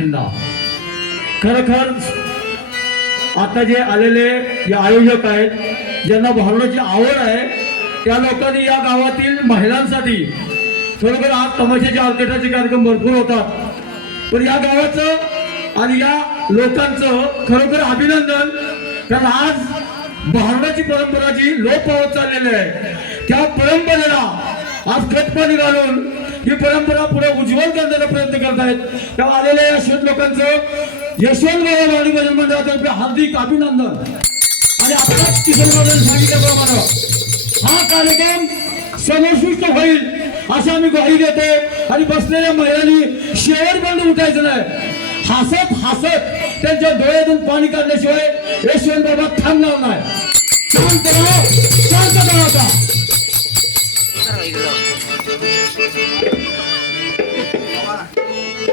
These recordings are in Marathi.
शिंदा खरोखर आता जे आलेले जे आयोजक आहेत ज्यांना भावनाची आवड आहे त्या लोकांनी या गावातील महिलांसाठी खरोखर आज तमाशाचे आर्केटाचे कार्यक्रम भरपूर होतात. पण या गावाचं आणि या लोकांचं खरोखर अभिनंदन कारण आज भावनाची परंपरा जी लोप होत चाललेली आहे त्या परंपरेला आज खतपाणी घालून ही परंपरा पुढे उज्ज्वल करण्याचा प्रयत्न करत आहेत तेव्हा आलेल्या या शेत लोकांचं यशवंत वाणी भजन मंडळातर्फे हार्दिक अभिनंदन. आणि आपल्या किशन सांगितल्याप्रमाणे हा कार्यक्रम समोशिष्ट होईल असं आम्ही ग्वाही देते. आणि बसलेल्या महिलांनी शेवट बंद उठायचं नाही. हसत हसत त्यांच्या डोळ्यातून पाणी काढल्याशिवाय यशवंत बाबा थांबणार नाही. शांत राहा शांत राहा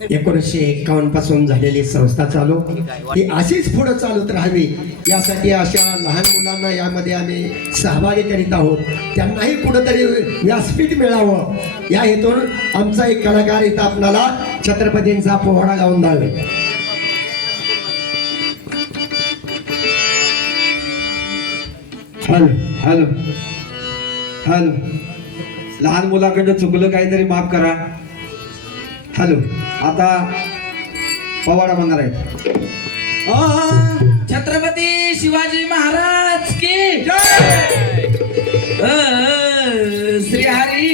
एकोणीसशे एकावन्नपासून झालेली संस्था चालू. ती अशीच पुढे चालत राहावी. यासाठी अशा लहान मुलांना यामध्ये आम्ही सहभागी करीत आहोत. त्यांनाही कुठंतरी व्यासपीठ मिळावं. या हेतून आमचा एक कलाकार इथं आपणाला छत्रपतींचा पोहडा गाऊन द्यावे. Hello hello. हॅलो. लहान मुलाकडनं चुकलं काहीतरी माफ करा. हॅलो. आता पवाडा म्हणणार आहे छत्रपती शिवाजी महाराज की अ, श्री हरी.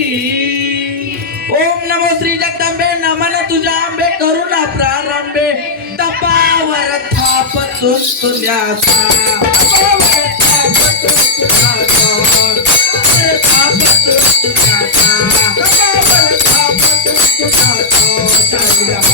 ओम नमो श्री जगदंबे नमन तुझ्या आंबे करुणा प्रारंभे. तपावर थापतून तुझ्या तपावर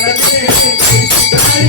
काय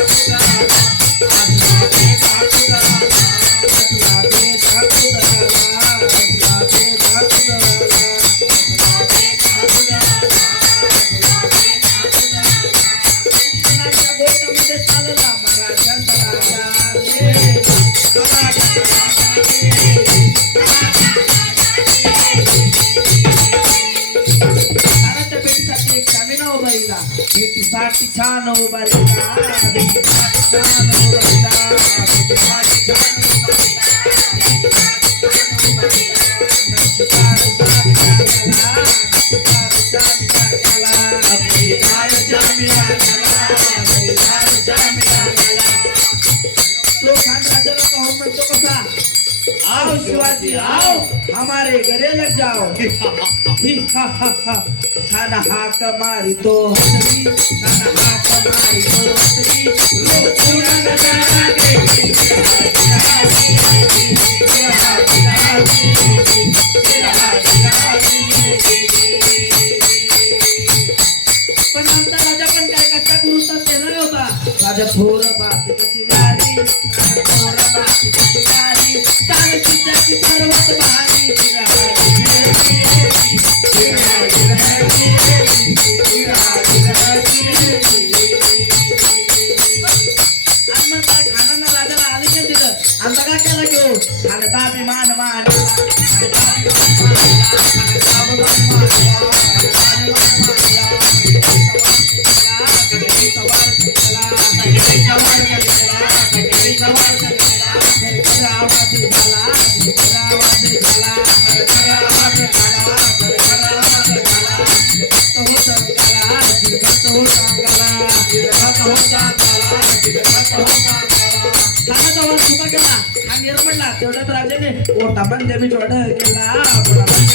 असला भेद छान उभा राहिला भेटीसाठी छान उभा आओ शिवाजी आओ। हमारे गले लग जाओ। खाना हाक मारी तो हसरी खाना हाक मारी तो हसरी लो पूरा नजारा देखी पण आमचा राजा पण काय कशा गुरुचा सेना होता? राजा थोर बात आता काय केलं घेऊ खाण्याचा अभिमान मानला खाण्याचा अंगाला जिरगत होत अंगाला जिरगत होत अंगाला खानाचा वर सुका केला हा निर्मळला तेवढ्यात राजाने ओटा पण देवी जोड केला ओटा पण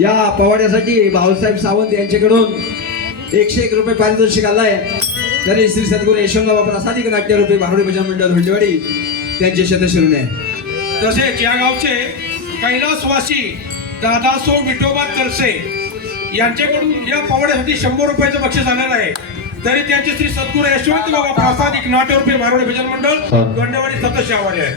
या पवाड्यासाठी भाऊसाहेब सावंत यांच्याकडून एकशे एक रुपये पारितोषिक आलाय. तरी श्री सद्गुरू यशवंतराव प्रसादिक नाट्य रुपये भारुडी भजन मंडळ हुंडेवाडी त्यांचे शतशिरुणे आहे तसेच या गावचे कैलासवासी दादासो विठोबा तरसे यांच्याकडून या पवड्यासाठी शंभर रुपयाचं बक्षीस आलेलं आहे. तरी त्यांचे श्री सद्गुरू यशवंत बाबा प्रासादिक नाट्य रुपये भारुडी भजन मंडळ गंडेवाडी सतत आवारे आहे.